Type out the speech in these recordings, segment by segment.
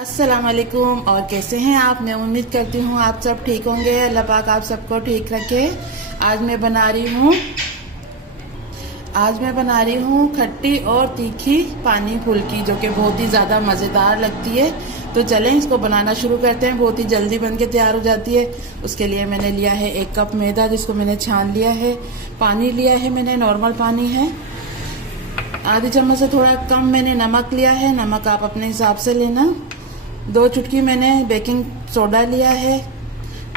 अस्सलाम वालेकुम। और कैसे हैं आप? मैं उम्मीद करती हूँ आप सब ठीक होंगे। अल्लाह पाक आप सबको ठीक रखे। आज मैं बना रही हूँ खट्टी और तीखी पानी फुल्की, जो कि बहुत ही ज़्यादा मज़ेदार लगती है। तो चलें इसको बनाना शुरू करते हैं। बहुत ही जल्दी बन के तैयार हो जाती है। उसके लिए मैंने लिया है 1 कप मैदा, जिसको मैंने छान लिया है। पानी लिया है मैंने, नॉर्मल पानी है। आधी चम्मच से थोड़ा कम मैंने नमक लिया है। नमक आप अपने हिसाब से लेना। 2 चुटकी मैंने बेकिंग सोडा लिया है।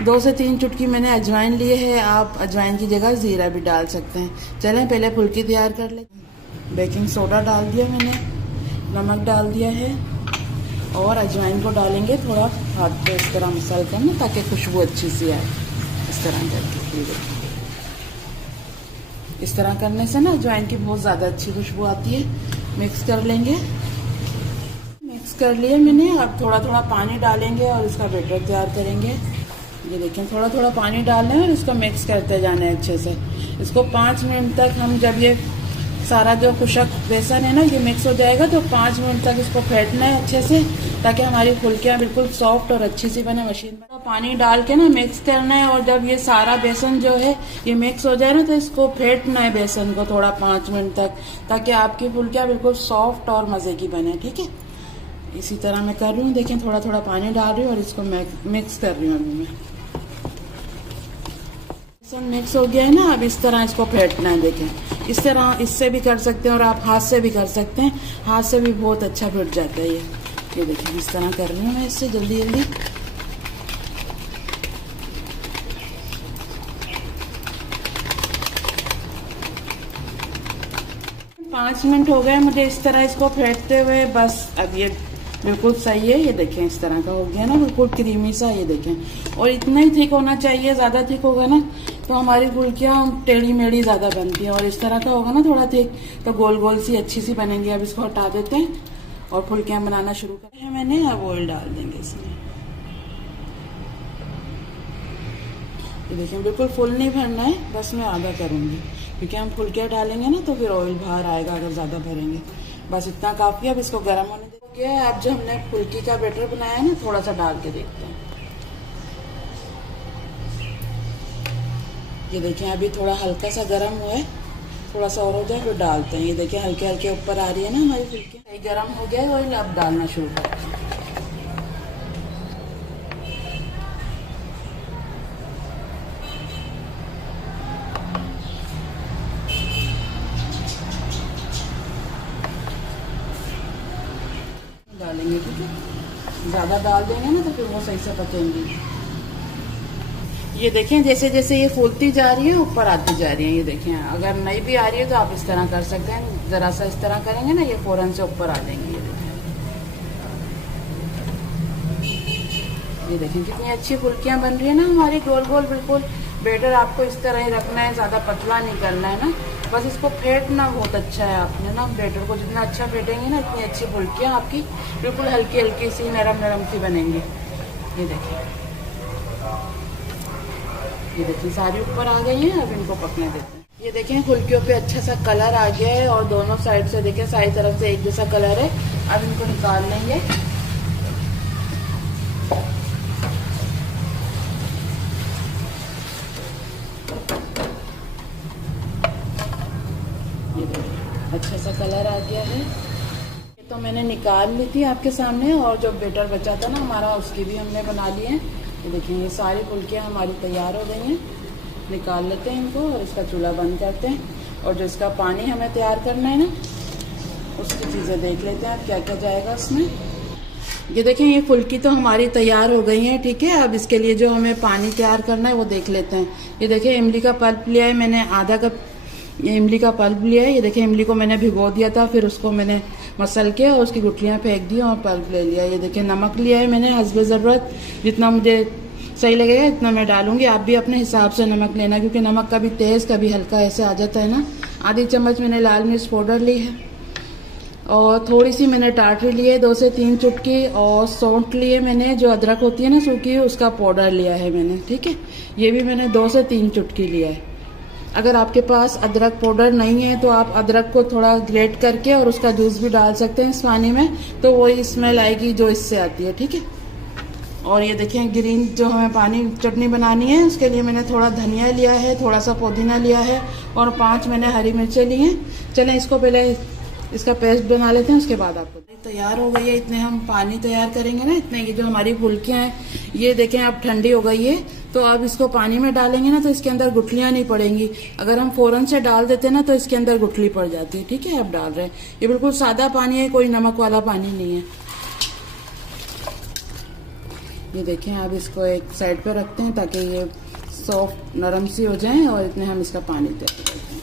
2 से 3 चुटकी मैंने अजवाइन लिए है। आप अजवाइन की जगह ज़ीरा भी डाल सकते हैं। चलें पहले फुल्की तैयार कर लेते हैं। बेकिंग सोडा डाल दिया मैंने, नमक डाल दिया है और अजवाइन को डालेंगे थोड़ा हाथ पे इस तरह मसल कर ना, ताकि खुशबू अच्छी सी आए। इस तरह करके इस तरह करने से ना अजवाइन की बहुत ज़्यादा अच्छी खुशबू आती है। मिक्स कर लेंगे। मिक्स कर लिए मैंने। अब थोड़ा थोड़ा पानी डालेंगे और इसका बैटर तैयार करेंगे। ये देखें, थोड़ा थोड़ा पानी डालना है और इसको मिक्स करते जाना है अच्छे से। इसको 5 मिनट तक हम, जब ये सारा जो खुशक बेसन है ना ये मिक्स हो जाएगा, तो 5 मिनट तक इसको फेंटना है अच्छे से, ताकि हमारी फुल्कियाँ बिल्कुल सॉफ्ट और अच्छी सी बने। मशीन में तो पानी डाल के ना मिक्स करना है, और जब ये सारा बेसन जो है ये मिक्स हो जाए ना, तो इसको फेंटना है बेसन को थोड़ा 5 मिनट तक, ताकि आपकी फुल्कियाँ बिल्कुल सॉफ्ट और मज़े की बने। ठीक है, इसी तरह मैं कर रही हूँ। देखें, थोड़ा थोड़ा पानी डाल रही हूँ और इसको मिक्स कर रही हूँ अभी मैं। बेसन मिक्स हो गया है ना, अब इस तरह इसको फेंटना है। देखें, इस तरह इससे भी कर सकते हैं और आप हाथ से भी कर सकते हैं। हाथ से भी बहुत अच्छा फेंट जाता है ये देखिए, इस तरह कर रही हूँ मैं इससे जल्दी जल्दी। पाँच मिनट हो गए मुझे इस तरह इसको फेंटते हुए। बस अब ये बिल्कुल सही है। ये देखें, इस तरह का हो गया ना, बिल्कुल क्रीमी सा। ये देखें, और इतना ही थिक होना चाहिए। ज़्यादा थिक होगा ना तो हमारी फुल्कियाँ टेढ़ी मेढ़ी ज़्यादा बनती है, और इस तरह का होगा ना थोड़ा थिक, तो गोल गोल सी अच्छी सी बनेंगी। अब इसको हटा देते हैं और फुल्कियाँ बनाना शुरू करते हैं। मैंने अब ऑयल डाल देंगे इसमें। ये देखें, बिल्कुल फुल नहीं भरना है, बस मैं आधा करूँगी, क्योंकि हम फुल्कियाँ डालेंगे ना तो फिर ऑयल बाहर आएगा अगर ज़्यादा भरेंगे। बस इतना काफ़ी। अब इसको गर्म होने देंगे। अब जो हमने फुल्की का बैटर बनाया है ना, थोड़ा सा डाल के देखते हैं। ये देखें, अभी थोड़ा हल्का सा गर्म हुआ है, थोड़ा सा और हो जाए फिर डालते हैं। ये देखें, हल्के हल्के ऊपर आ रही है ना हमारी फुल्की। गर्म हो गया है ऑयल, अब डालना शुरू करते हैं। डालेंगे, ठीक है। ज़्यादा डाल देंगे ना तो फिर वो सही से पकेंगी। ये देखें, जैसे जैसे ये फूलती जा रही है ऊपर आती जा रही है। ये देखें, अगर नहीं भी आ रही है तो आप इस तरह कर सकते हैं। ज़रा सा इस तरह करेंगे ना, ये फौरन से ऊपर आ जाएंगी। ये देखें कितनी अच्छी फुल्कियाँ बन रही है ना हमारी, गोल गोल बिल्कुल। बैटर आपको इस तरह ही रखना है, ज़्यादा पतला नहीं करना है ना। बस इसको फेंटना बहुत अच्छा है आपने ना। बैटर को जितना अच्छा फेंटेंगे ना, इतनी अच्छी फुल्कियाँ आपकी बिल्कुल हल्की हल्की सी नरम नरम सी बनेंगी। ये देखिए सारी ऊपर आ गई हैं। अब इनको पकने देते हैं। ये देखें, फुल्कियों पे अच्छा सा कलर आ गया है, और दोनों साइड से देखें, सारी तरफ से एक जैसा कलर है। अब इनको निकाल लेंगे। ये देखिए, अच्छा सा कलर आ गया है। ये तो मैंने निकाल ली थी आपके सामने, और जो बैटर बचा था ना हमारा, उसकी भी हमने बना ली है। ये देखिए, ये सारी फुल्कियाँ हमारी तैयार हो गई हैं। निकाल लेते हैं इनको और इसका चूल्हा बंद करते हैं। और जो इसका पानी हमें तैयार करना है ना, उसकी चीज़ें देख लेते हैं अब क्या क्या जाएगा उसमें। ये देखें, ये फुल्की तो हमारी तैयार हो गई है। ठीक है, अब इसके लिए जो हमें पानी तैयार करना है वो देख लेते हैं। ये देखें, इमली का पल्प लिया है मैंने, आधा कप ये इमली का पल्प लिया है। ये देखिए, इमली को मैंने भिगो दिया था, फिर उसको मैंने मसल के और उसकी गुठलियाँ फेंक दी और पल्प ले लिया। ये देखिए, नमक लिया है मैंने हस्बे ज़रूरत, जितना मुझे सही लगेगा इतना मैं डालूंगी। आप भी अपने हिसाब से नमक लेना, क्योंकि नमक कभी तेज़ कभी हल्का ऐसे आ जाता है ना। आधी चम्मच मैंने लाल मिर्च पाउडर ली है, और थोड़ी सी मैंने टाटरी ली है 2 से 3 चुटकी, और सौंठ लिए मैंने, जो अदरक होती है ना सूखी, उसका पाउडर लिया है मैंने। ठीक है, ये भी मैंने 2 से 3 चुटकी लिया है। अगर आपके पास अदरक पाउडर नहीं है तो आप अदरक को थोड़ा ग्रेट करके और उसका जूस भी डाल सकते हैं इस पानी में, तो वही स्मेल आएगी जो इससे आती है, ठीक है। और ये देखें ग्रीन जो हमें पानी चटनी बनानी है उसके लिए मैंने थोड़ा धनिया लिया है, थोड़ा सा पुदीना लिया है और 5 मैंने हरी मिर्चें ली हैं। चलें इसको पहले इसका पेस्ट बना लेते हैं, उसके बाद आपको तैयार हो गई है। इतने हम पानी तैयार करेंगे ना, इतने ये जो हमारी फुल्कियाँ हैं ये देखें अब ठंडी हो गई है, तो अब इसको पानी में डालेंगे ना तो इसके अंदर गुठलियाँ नहीं पड़ेंगी। अगर हम फौरन से डाल देते हैं ना तो इसके अंदर गुठली पड़ जाती है, ठीक है। अब डाल रहे हैं, ये बिल्कुल सादा पानी है, कोई नमक वाला पानी नहीं है। ये देखें अब इसको एक साइड पे रखते हैं ताकि ये सॉफ्ट नरम सी हो जाए और इतने हम इसका पानी तैयार करते हैं।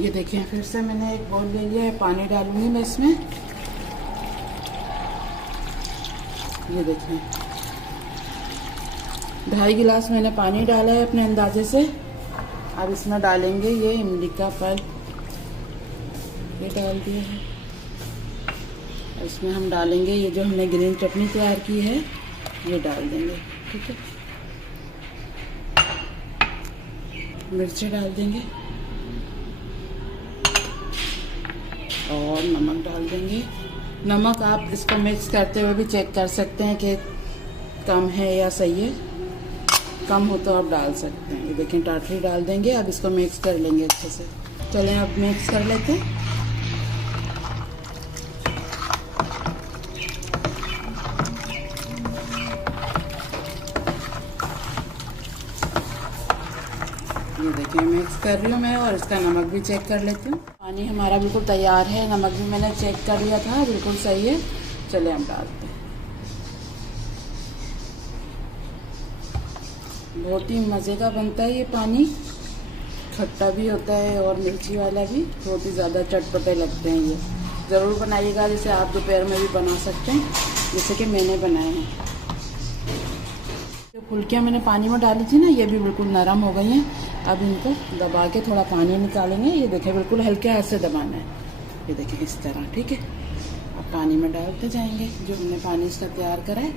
ये देखें फिर से मैंने एक बाउल ले लिया है, पानी डालूंगी मैं इसमें। ये देखें 2.5 गिलास मैंने पानी डाला है अपने अंदाजे से। अब इसमें डालेंगे ये इमली का पल्प, ये डाल दिया है। इसमें हम डालेंगे ये जो हमने ग्रीन चटनी तैयार की है ये डाल देंगे, ठीक है। मिर्ची डाल देंगे और नमक डाल देंगे। नमक आप इसको मिक्स करते हुए भी चेक कर सकते हैं कि कम है या सही है, कम हो तो आप डाल सकते हैं। ये देखें टाटरी डाल देंगे। अब इसको मिक्स कर लेंगे अच्छे से। चलें अब मिक्स कर लेते हैं। ये देखिए मिक्स कर रही हूँ मैं और इसका नमक भी चेक कर लेती हूँ। पानी हमारा बिल्कुल तैयार है, नमक भी मैंने चेक कर लिया था, बिल्कुल सही है। चले हम डालते हैं। बहुत ही मज़े का बनता है ये पानी, खट्टा भी होता है और मिर्ची वाला भी, बहुत ही ज़्यादा चटपटे लगते हैं। ये ज़रूर बनाइएगा, जैसे आप दोपहर में भी बना सकते हैं जैसे कि मैंने बनाए हैं। जो फुल्कियाँ मैंने पानी में डाली थी ना ये भी बिल्कुल नरम हो गई हैं। अब इनको दबा के थोड़ा पानी निकालेंगे। ये देखें बिल्कुल हल्के हाथ से दबाना है, ये देखें इस तरह, ठीक है। अब पानी में डालते जाएंगे जो हमने पानी इसका तैयार करा है।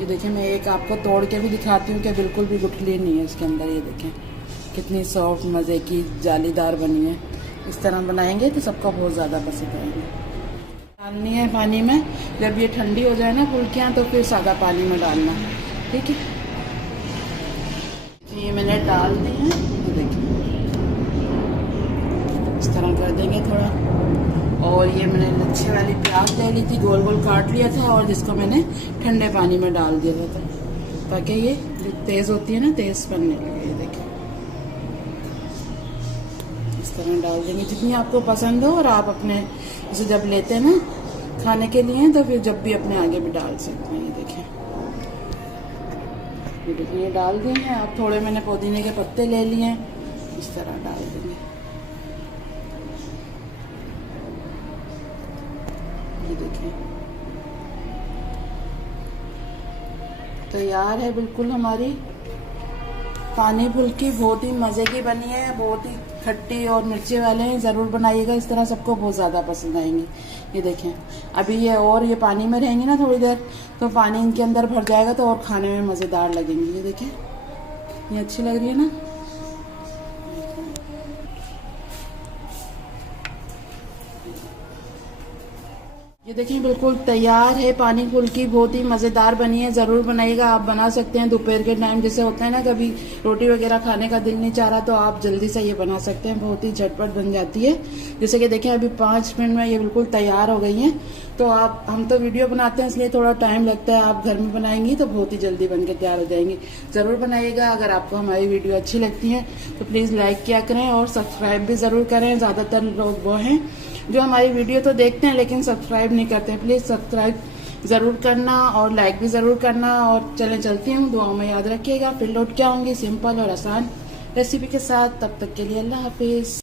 ये देखें मैं एक आपको तोड़ के भी दिखाती हूँ कि बिल्कुल भी गुठली नहीं है इसके अंदर। ये देखें कितनी सॉफ्ट मज़े की जालीदार बनी है। इस तरह बनाएंगे तो सबको बहुत ज़्यादा पसंद आएंगे। डालनी है पानी में, जब ये ठंडी हो जाए ना फुल्कियाँ तो फिर सादा पानी में डालना, ठीक है। ये मैंने डाल दी है, देखिए इस तरह कर देंगे थोड़ा। और ये मैंने लच्छे वाली प्याज ले ली थी, गोल गोल काट लिया था और जिसको मैंने ठंडे पानी में डाल दिया था ताकि ये जो तेज़ होती है ना तेज़ बनने लगे। ये देखिए इस तरह डाल देंगे जितनी आपको पसंद हो, और आप अपने इसे जब लेते हैं ना खाने के लिए तो फिर जब भी अपने आगे भी डाल सकते हैं। ये देखिए ये डाल दिए हैं। अब थोड़े मैंने पुदीने के पत्ते ले लिए हैं, इस तरह डाल देंगे। ये देखिए तैयार है बिल्कुल हमारी पानी फुल्की। बहुत ही मज़े की बनी है, बहुत ही खट्टी और मिर्ची वाले हैं। ज़रूर बनाइएगा, इस तरह सबको बहुत ज़्यादा पसंद आएंगी। ये देखें अभी ये पानी में रहेंगी ना थोड़ी देर तो पानी इनके अंदर भर जाएगा तो और खाने में मज़ेदार लगेंगी। ये देखें ये अच्छी लग रही है ना। ये देखिए बिल्कुल तैयार है पानी फुल्की, बहुत ही मज़ेदार बनी है। ज़रूर बनाइएगा, आप बना सकते हैं दोपहर के टाइम, जैसे होता है ना कभी रोटी वगैरह खाने का दिल नहीं चाह रहा तो आप जल्दी से ये बना सकते हैं, बहुत ही झटपट बन जाती है। जैसे कि देखें अभी 5 मिनट में ये बिल्कुल तैयार हो गई हैं। तो हम तो वीडियो बनाते हैं इसलिए थोड़ा टाइम लगता है, आप घर में बनाएंगी तो बहुत ही जल्दी बन के तैयार हो जाएंगी। ज़रूर बनाइएगा। अगर आपको हमारी वीडियो अच्छी लगती है तो प्लीज़ लाइक किया करें और सब्सक्राइब भी ज़रूर करें। ज़्यादातर लोग वो हैं जो हमारी वीडियो तो देखते हैं लेकिन सब्सक्राइब नहीं करते हैं। प्लीज़ सब्सक्राइब ज़रूर करना और लाइक भी ज़रूर करना। और चलती हूँ, दुआओं में याद रखिएगा। फिर लौट के आऊँगी सिंपल और आसान रेसिपी के साथ। तब तक के लिए अल्लाह हाफिज़।